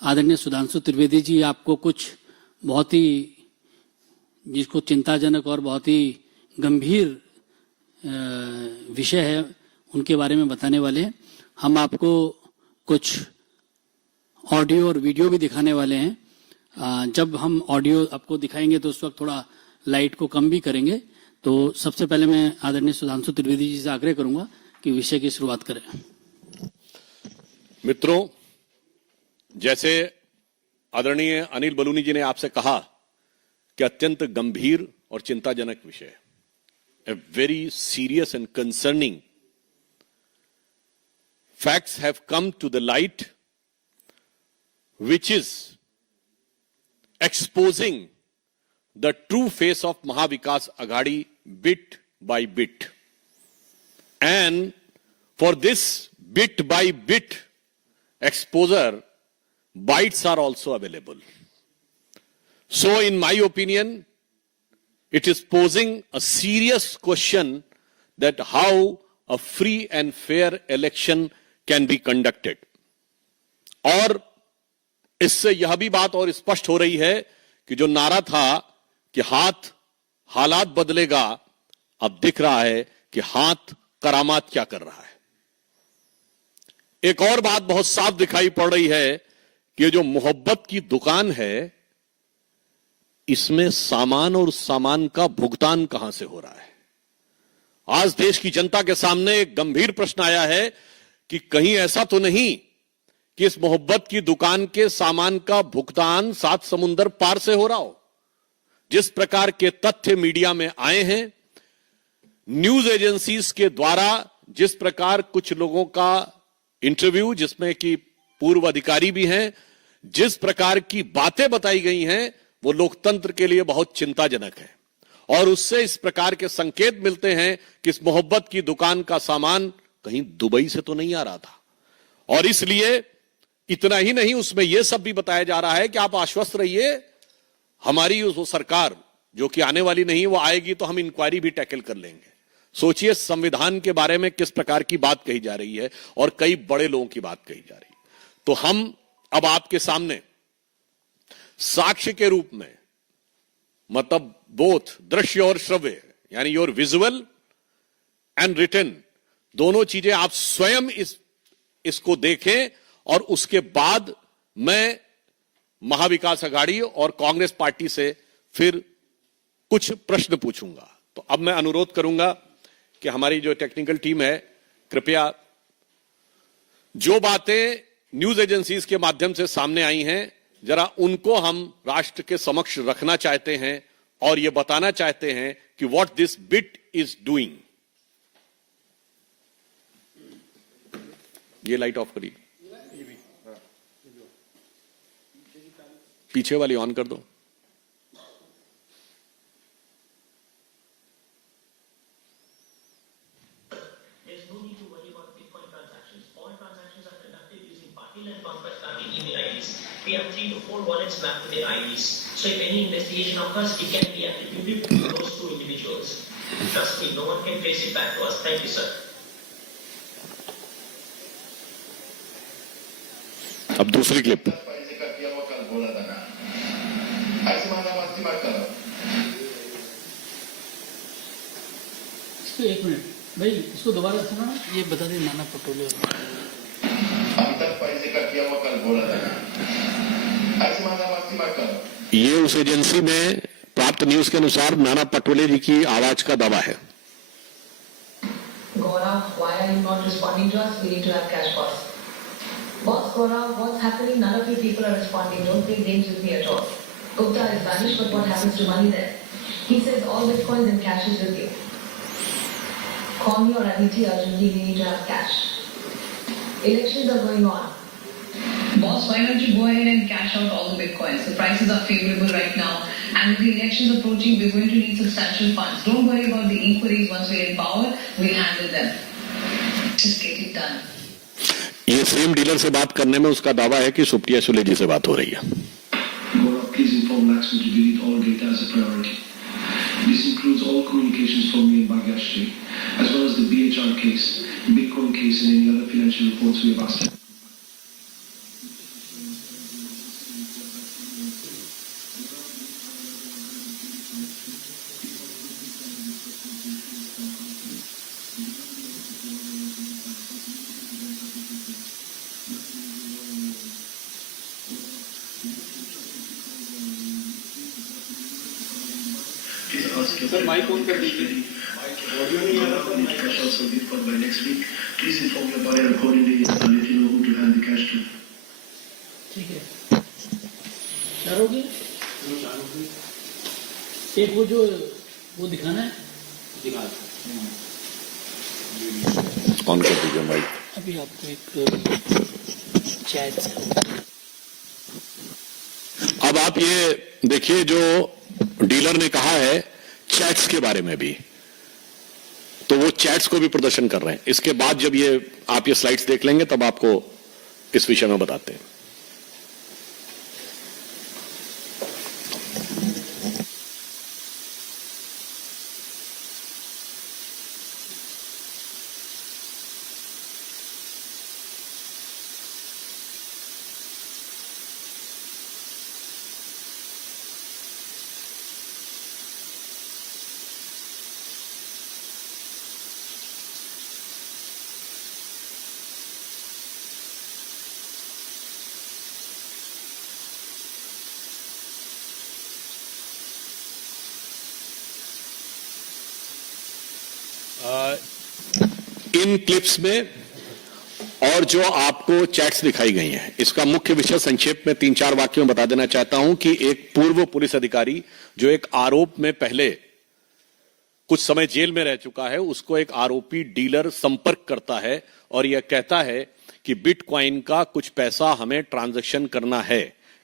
आदरणीय सुधांशु त्रिवेदी जी आपको कुछ बहुत ही जिसको चिंताजनक और बहुत ही गंभीर विषय है उनके बारे में बताने वाले हैं। हम आपको कुछ ऑडियो और वीडियो भी दिखाने वाले हैं। जब हम ऑडियो आपको दिखाएंगे तो उस वक्त थोड़ा लाइट को कम भी करेंगे। तो सबसे पहले मैं आदरणीय सुधांशु त्रिवेदी जी से आग्रह करूंगा कि विषय की शुरुआत करें। मित्रों, जैसे आदरणीय अनिल बलूनी जी ने आपसे कहा कि अत्यंत गंभीर और चिंताजनक विषय, a very serious and concerning facts have come to the light which is exposing the true face of Mahavikas Aghadi bit by bit. And for this bit by bit exposure, bites are also available. So in my opinion, it is posing a serious question that how a free and fair election can be conducted. और इससे यह भी बात और स्पष्ट हो रही है कि जो नारा था कि हालात बदलेगा, अब दिख रहा है कि हाथ करामात क्या कर रहा है। एक और बात बहुत साफ दिखाई पड़ रही है कि ये जो मोहब्बत की दुकान है, इसमें सामान और सामान का भुगतान कहां से हो रहा है। आज देश की जनता के सामने एक गंभीर प्रश्न आया है कि कहीं ऐसा तो नहीं कि इस मोहब्बत की दुकान के सामान का भुगतान 7 समुंदर पार से हो रहा हो। जिस प्रकार के तथ्य मीडिया में आए हैं, न्यूज एजेंसीज के द्वारा जिस प्रकार कुछ लोगों का इंटरव्यू, जिसमें कि पूर्व अधिकारी भी हैं, जिस प्रकार की बातें बताई गई हैं, वो लोकतंत्र के लिए बहुत चिंताजनक है। और उससे इस प्रकार के संकेत मिलते हैं कि इस मोहब्बत की दुकान का सामान कहीं दुबई से तो नहीं आ रहा था। और इसलिए इतना ही नहीं, उसमें यह सब भी बताया जा रहा है कि आप आश्वस्त रहिए, हमारी वो सरकार जो कि आने वाली नहीं, वो आएगी तो हम इंक्वायरी भी टैकल कर लेंगे। सोचिए संविधान के बारे में किस प्रकार की बात कही जा रही है और कई बड़े लोगों की बात कही जा रही है। तो हम अब आपके सामने साक्ष्य के रूप में, मतलब बोथ दृश्य और श्रव्य, यानी योर विजुअल एंड रिटन, दोनों चीजें आप स्वयं इसको देखें। और उसके बाद मैं महाविकास अघाड़ी और कांग्रेस पार्टी से फिर कुछ प्रश्न पूछूंगा। तो अब मैं अनुरोध करूंगा कि हमारी जो टेक्निकल टीम है, कृपया जो बातें न्यूज एजेंसीज के माध्यम से सामने आई हैं, जरा उनको हम राष्ट्र के समक्ष रखना चाहते हैं और यह बताना चाहते हैं कि what this bit is doing. ये लाइट ऑफ करिए, पीछे वाली ऑन कर दो। We have 3 to 4 wallets mapped to their IDs. So if any investigation occurs, it can be attributed to those 2 individuals. Trust me, no one can trace it back to us. Thank you, sir. अब दूसरी clip. इसको 1 minute भाई, इसको दोबारा सुना, ये बता दे नाना पटोले। ये उस एजेंसी में प्राप्त न्यूज के अनुसार नाना पटोले जी की आवाज का दावा है। Gaurav, why are you not responding to us? We need to have cash costs. Boss Gaurav, what's happening? None of you people are responding. Don't play games with me at all. Gupta is vanished, but what happens to money then? He says all bitcoins and cash is with you. Call me or Aditi urgently. We need to have cash. Elections are going on. Boss, why don't you go ahead and cash out all the bitcoins? The prices are favorable right now. And with the elections approaching, we're going to need substantial funds. Don't worry about the inquiries. Once we're in power, we'll handle them. Just get it done. ये same dealer से बात करने में उसका दावा है कि सुप्रिया सुले जी से बात हो रही है। Gaurav, please inform Laxmi to delete all data as a priority. This includes all communications from me and Bhagyashree, as well as the BHR case, Bitcoin case, and any other financial reports we have asked. Sir, mic on कर दीजिए. Audio नहीं आ रहा sir. Cash out will be called by next week. Please inform your buyer accordingly and let you know who to hand the cash to. ठीक है, चारोगी एक वो जो वो दिखाना है, ऑन कर दीजिए माइक. अभी आपको एक चैट अब आप ये देखिए जो डीलर ने कहा है चैट्स के बारे में भी, तो वो चैट्स को भी प्रदर्शन कर रहे हैं. इसके बाद जब ये आप ये स्लाइड्स देख लेंगे तब आपको इस विषय में बताते हैं. इन क्लिप्स में और जो आपको चैट्स दिखाई गई हैं, इसका मुख्य विषय संक्षेप में 3-4 वाक्यों में बता देना चाहता हूं कि एक पूर्व पुलिस अधिकारी जो एक आरोप में पहले कुछ समय जेल में रह चुका है, उसको एक आरोपी डीलर संपर्क करता है और यह कहता है कि बिटकॉइन का कुछ पैसा हमें ट्रांजैक्शन करना है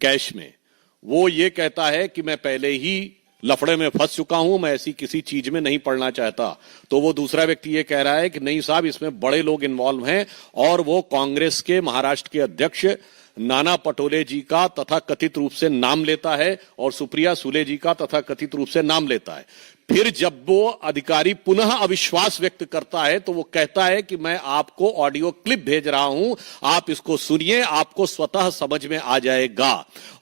कैश में. वो ये कहता है कि मैं पहले ही लफड़े में फंस चुका हूं, मैं ऐसी किसी चीज में नहीं पड़ना चाहता. तो वो दूसरा व्यक्ति ये कह रहा है कि नहीं साहब, इसमें बड़े लोग इन्वॉल्व हैं और वो कांग्रेस के महाराष्ट्र के अध्यक्ष नाना पटोले जी का तथा कथित रूप से नाम लेता है और सुप्रिया सुले जी का तथा कथित रूप से नाम लेता है. फिर जब वो अधिकारी पुनः अविश्वास व्यक्त करता है तो वो कहता है कि मैं आपको ऑडियो क्लिप भेज रहा हूं, आप इसको सुनिए, आपको स्वतः समझ में आ जाएगा.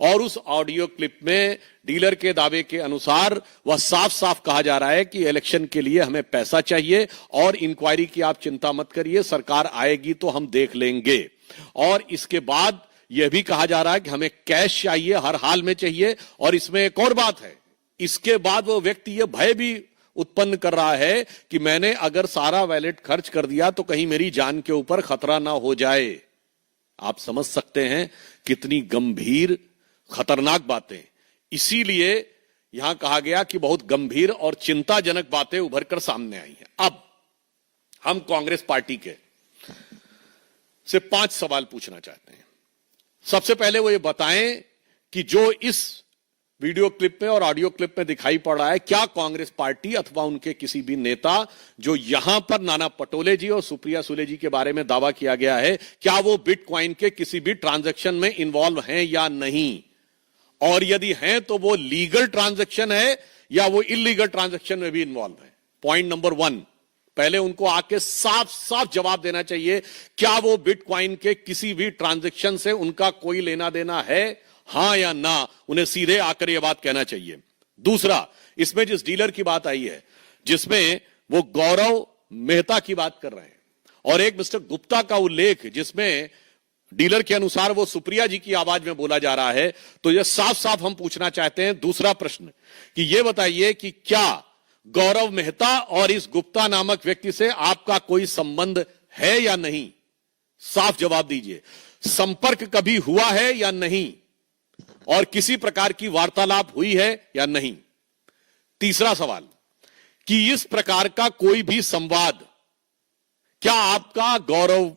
और उस ऑडियो क्लिप में डीलर के दावे के अनुसार वह साफ साफ कहा जा रहा है कि इलेक्शन के लिए हमें पैसा चाहिए और इंक्वायरी की आप चिंता मत करिए, सरकार आएगी तो हम देख लेंगे. और इसके बाद यह भी कहा जा रहा है कि हमें कैश चाहिए, हर हाल में चाहिए. और इसमें एक और बात है, इसके बाद वो व्यक्ति ये भय भी उत्पन्न कर रहा है कि मैंने अगर सारा वैलेट खर्च कर दिया तो कहीं मेरी जान के ऊपर खतरा ना हो जाए. आप समझ सकते हैं कितनी गंभीर खतरनाक बातें. इसीलिए यहां कहा गया कि बहुत गंभीर और चिंताजनक बातें उभर कर सामने आई हैं. अब हम कांग्रेस पार्टी के से 5 सवाल पूछना चाहते हैं. सबसे पहले वो ये बताएं कि जो इस वीडियो क्लिप में और ऑडियो क्लिप में दिखाई पड़ रहा है, क्या कांग्रेस पार्टी अथवा उनके किसी भी नेता जो यहां पर नाना पटोले जी और सुप्रिया सुले जी के बारे में दावा किया गया है, क्या वो बिटकॉइन के किसी भी ट्रांजैक्शन में इन्वॉल्व हैं या नहीं, और यदि हैं तो वो लीगल ट्रांजैक्शन है या वो इलीगल ट्रांजैक्शन में भी इन्वॉल्व है. पॉइंट नंबर 1, पहले उनको आके साफ साफ जवाब देना चाहिए, क्या वो बिटकॉइन के किसी भी ट्रांजैक्शन से उनका कोई लेना देना है, हां या ना. उन्हें सीधे आकर यह बात कहना चाहिए. दूसरा, इसमें जिस डीलर की बात आई है, जिसमें वो गौरव मेहता की बात कर रहे हैं और एक मिस्टर गुप्ता का उल्लेख जिसमें डीलर के अनुसार वो सुप्रिया जी की आवाज में बोला जा रहा है, तो यह साफ साफ हम पूछना चाहते हैं. दूसरा प्रश्न कि यह बताइए कि क्या गौरव मेहता और इस गुप्ता नामक व्यक्ति से आपका कोई संबंध है या नहीं. साफ जवाब दीजिए. संपर्क कभी हुआ है या नहीं, और किसी प्रकार की वार्तालाप हुई है या नहीं. तीसरा सवाल कि इस प्रकार का कोई भी संवाद क्या आपका गौरव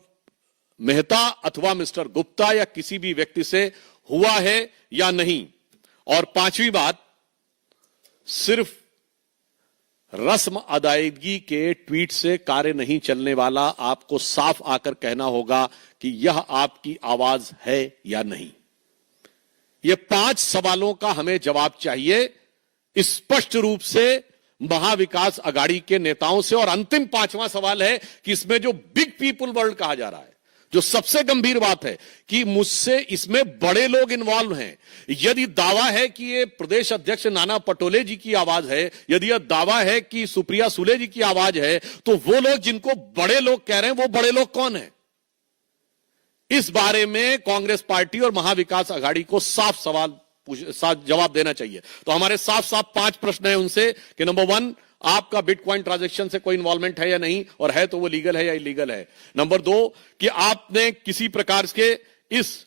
मेहता अथवा मिस्टर गुप्ता या किसी भी व्यक्ति से हुआ है या नहीं. और 5वीं बात, सिर्फ रस्म अदायगी के ट्वीट से कार्य नहीं चलने वाला, आपको साफ आकर कहना होगा कि यह आपकी आवाज है या नहीं. ये 5 सवालों का हमें जवाब चाहिए स्पष्ट रूप से महाविकास अघाड़ी के नेताओं से. और अंतिम 5वां सवाल है कि इसमें जो बिग पीपुल वर्ल्ड कहा जा रहा है, जो सबसे गंभीर बात है कि मुझसे इसमें बड़े लोग इन्वॉल्व हैं. यदि दावा है कि ये प्रदेश अध्यक्ष नाना पटोले जी की आवाज है, यदि यह दावा है कि सुप्रिया सुले जी की आवाज है, तो वो लोग जिनको बड़े लोग कह रहे हैं वो बड़े लोग कौन है. इस बारे में कांग्रेस पार्टी और महाविकास अघाड़ी को साफ सवाल साथ जवाब देना चाहिए। तो हमारे साफ साफ 5 प्रश्न है उनसे कि नंबर 1, आपका बिटकॉइन ट्रांजैक्शन से कोई इन्वॉल्वमेंट है या नहीं, और है तो वो लीगल है या इलीगल है। नंबर 2, कि आपने किसी प्रकार के इस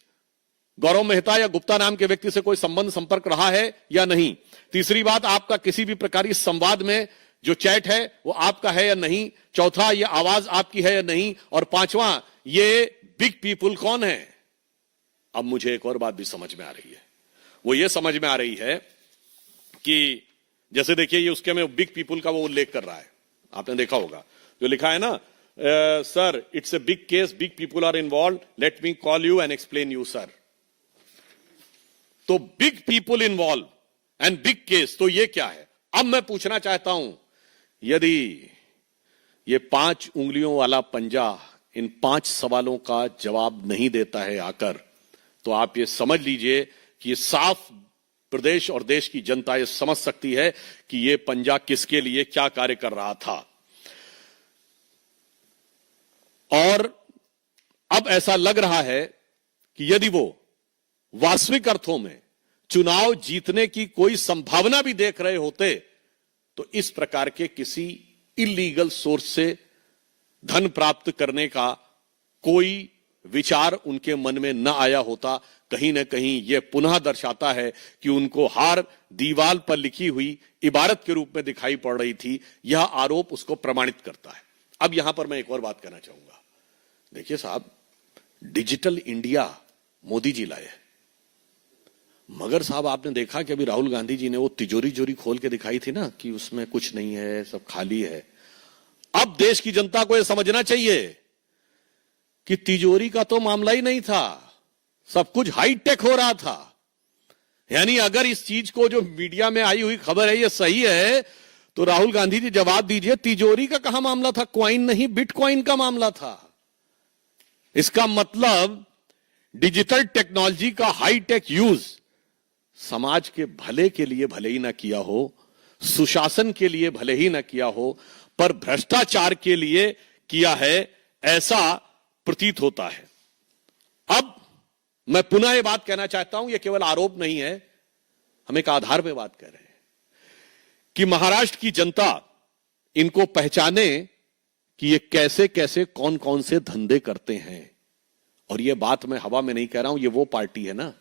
गौरव मेहता या गुप्ता नाम के व्यक्ति से कोई संबंध संपर्क रहा है या नहीं। तीसरी बात, आपका किसी भी प्रकार की संवाद में जो चैट है वो आपका है या नहीं। चौथा, ये आवाज आपकी है या नहीं। और 5वां, ये बिग पीपल कौन है। अब मुझे एक और बात भी समझ में आ रही है, वो ये समझ में आ रही है कि जैसे देखिए ये उसके में बिग पीपल का वो उल्लेख कर रहा है, आपने देखा होगा जो लिखा है ना, sir it's a big case, big people are involve, let me call you and explain you sir. तो big people involve and big case, तो ये क्या है। अब मैं पूछना चाहता हूं, यदि ये 5 उंगलियों वाला पंजा इन 5 सवालों का जवाब नहीं देता है आकर, तो आप ये समझ लीजिए कि ये साफ प्रदेश और देश की जनता ये समझ सकती है कि ये पंजा किसके लिए क्या कार्य कर रहा था। और अब ऐसा लग रहा है कि यदि वो वास्तविक अर्थों में चुनाव जीतने की कोई संभावना भी देख रहे होते, तो इस प्रकार के किसी इलीगल सोर्स से धन प्राप्त करने का कोई विचार उनके मन में न आया होता। कहीं ना कहीं यह पुनः दर्शाता है कि उनको हार दीवार पर लिखी हुई इबारत के रूप में दिखाई पड़ रही थी। यह आरोप उसको प्रमाणित करता है। अब यहां पर मैं एक और बात कहना चाहूंगा। देखिए साहब, डिजिटल इंडिया मोदी जी लाए, मगर साहब आपने देखा कि अभी राहुल गांधी जी ने वो तिजोरी खोल के दिखाई थी ना कि उसमें कुछ नहीं है, सब खाली है। अब देश की जनता को यह समझना चाहिए कि तिजोरी का तो मामला ही नहीं था, सब कुछ हाईटेक हो रहा था। यानी अगर इस चीज को जो मीडिया में आई हुई खबर है ये सही है, तो राहुल गांधी जी जवाब दीजिए, तिजोरी का कहां मामला था, क्वाइन नहीं बिटकॉइन का मामला था। इसका मतलब डिजिटल टेक्नोलॉजी का हाईटेक यूज समाज के भले के लिए भले ही ना किया हो, सुशासन के लिए भले ही ना किया हो, पर भ्रष्टाचार के लिए किया है, ऐसा प्रतीत होता है। अब मैं पुनः यह बात कहना चाहता हूं, यह केवल आरोप नहीं है, हम एक आधार पे बात कर रहे हैं कि महाराष्ट्र की जनता इनको पहचाने कि ये कैसे कैसे कौन कौन से धंधे करते हैं। और यह बात मैं हवा में नहीं कह रहा हूं, ये वो पार्टी है ना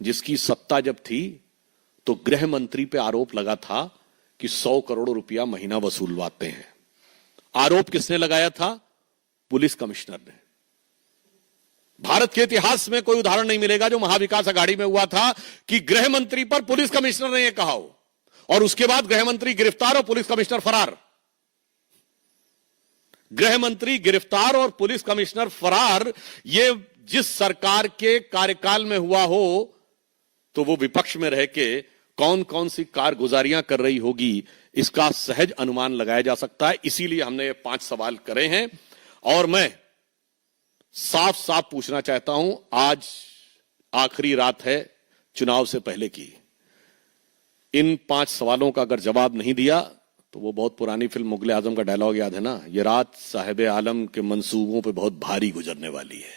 जिसकी सत्ता जब थी तो गृह मंत्री पे आरोप लगा था कि 100 करोड़ रुपया महीना वसूलवाते हैं। आरोप किसने लगाया था? पुलिस कमिश्नर ने। भारत के इतिहास में कोई उदाहरण नहीं मिलेगा जो महाविकास अघाड़ी में हुआ था कि गृह मंत्री पर पुलिस कमिश्नर ने यह कहा हो, और उसके बाद गृह मंत्री गिरफ्तार और पुलिस कमिश्नर फरार। गृह मंत्री गिरफ्तार और पुलिस कमिश्नर फरार, ये जिस सरकार के कार्यकाल में हुआ हो तो वो विपक्ष में रह के कौन कौन सी कारगुजारियां कर रही होगी, इसका सहज अनुमान लगाया जा सकता है। इसीलिए हमने ये 5 सवाल करे हैं। और मैं साफ साफ पूछना चाहता हूं, आज आखिरी रात है चुनाव से पहले की, इन 5 सवालों का अगर जवाब नहीं दिया तो वो बहुत पुरानी फिल्म मुगले आजम का डायलॉग याद है ना, ये रात साहिब आलम के मंसूबों पे बहुत भारी गुजरने वाली है।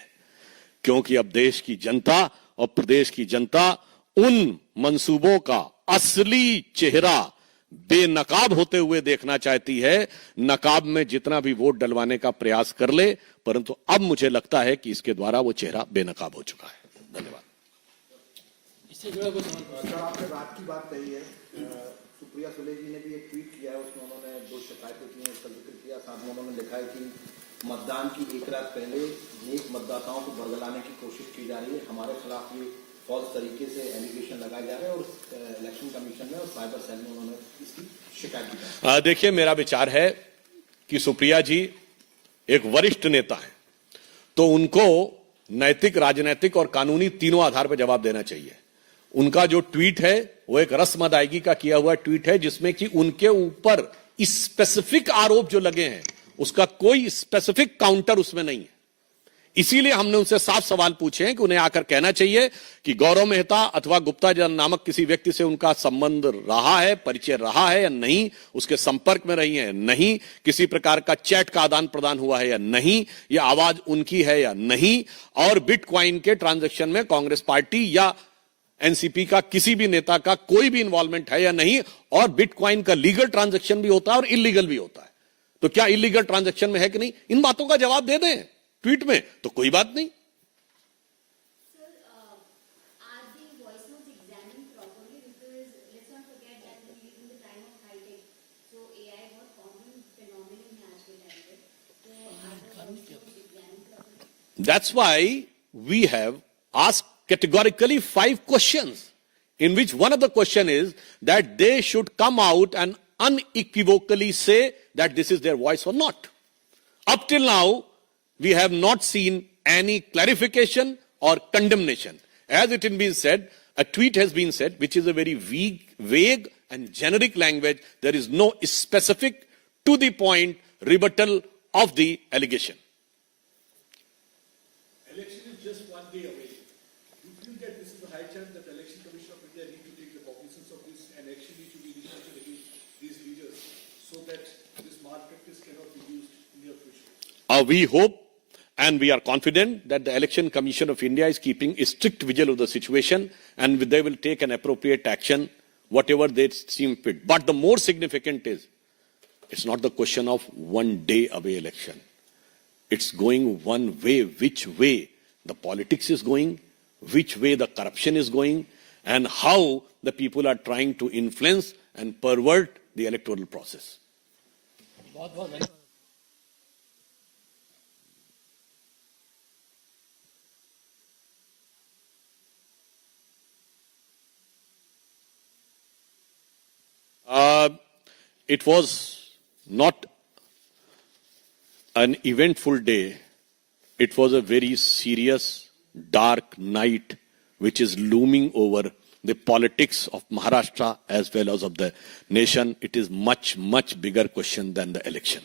क्योंकि अब देश की जनता और प्रदेश की जनता उन मंसूबों का असली चेहरा बेनकाब होते हुए देखना चाहती है। नकाब में जितना भी वोट डलवाने का प्रयास कर ले, परंतु अब मुझे लगता है कि इसके द्वारा वो चेहरा बेनकाब हो चुका है। धन्यवाद। इससे जुड़ा कुछ सवाल? सर, आपने रात की बात कही है, सुप्रिया सुले जी ने भी एक ट्वीट किया है, उसमें उन्होंने 2 शिकायतें की हैं, उसका जिक्र किया। साथ में उन्होंने लिखा है कि मतदान की एक रात पहले नेक मतदाताओं को बरगलाने की कोशिश की जा रही है, हमारे खिलाफ ये फॉल्स तरीके से एलिगेशन लगाए जा रहे हैं, और इलेक्शन कमीशन में और साइबर सेल में उन्होंने इसकी शिकायत की। देखिए, मेरा विचार है कि सुप्रिया जी एक वरिष्ठ नेता है, तो उनको नैतिक, राजनीतिक और कानूनी तीनों आधार पर जवाब देना चाहिए। उनका जो ट्वीट है वो एक रस्म अदायगी का किया हुआ ट्वीट है, जिसमें कि उनके ऊपर स्पेसिफिक आरोप जो लगे हैं उसका कोई स्पेसिफिक काउंटर उसमें नहीं है। इसीलिए हमने उनसे साफ सवाल पूछे हैं कि उन्हें आकर कहना चाहिए कि गौरव मेहता अथवा गुप्ता नामक किसी व्यक्ति से उनका संबंध रहा है, परिचय रहा है या नहीं, उसके संपर्क में रही है नहीं, किसी प्रकार का चैट का आदान प्रदान हुआ है या नहीं, यह आवाज उनकी है या नहीं, और बिटकॉइन के ट्रांजैक्शन में कांग्रेस पार्टी या एनसीपी का किसी भी नेता का कोई भी इन्वॉल्वमेंट है या नहीं, और बिटकॉइन का लीगल ट्रांजैक्शन भी होता है और इलीगल भी होता है। तो क्या इलीगल ट्रांजैक्शन में है कि नहीं, इन बातों का जवाब दे दें ट्वीट में, तो कोई बात नहीं। That's why we have asked categorically 5 questions, in which one of the question is that they should come out and unequivocally say that this is their voice or not. Up till now, we have not seen any clarification or condemnation. As it has been said, a tweet has been said, which is a very vague and generic language. There is no specific, to the point rebuttal of the allegation. Election is just one day away. Do you feel that this is the high chance that the Election Commission of India need to take the cognizance of this and action need to be initiated against these leaders so that this malpractice cannot be used in the future? We hope and we are confident that the Election Commission of India is keeping a strict vigil of the situation, and they will take an appropriate action, whatever they seem fit. But the more significant is, it's not the question of one day away election. It's going one way, which way the politics is going, which way the corruption is going, and how the people are trying to influence and pervert the electoral process. It was not an eventful day. It was a very serious, dark night which is looming over the politics of Maharashtra as well as of the nation. It is much, much bigger question than the election.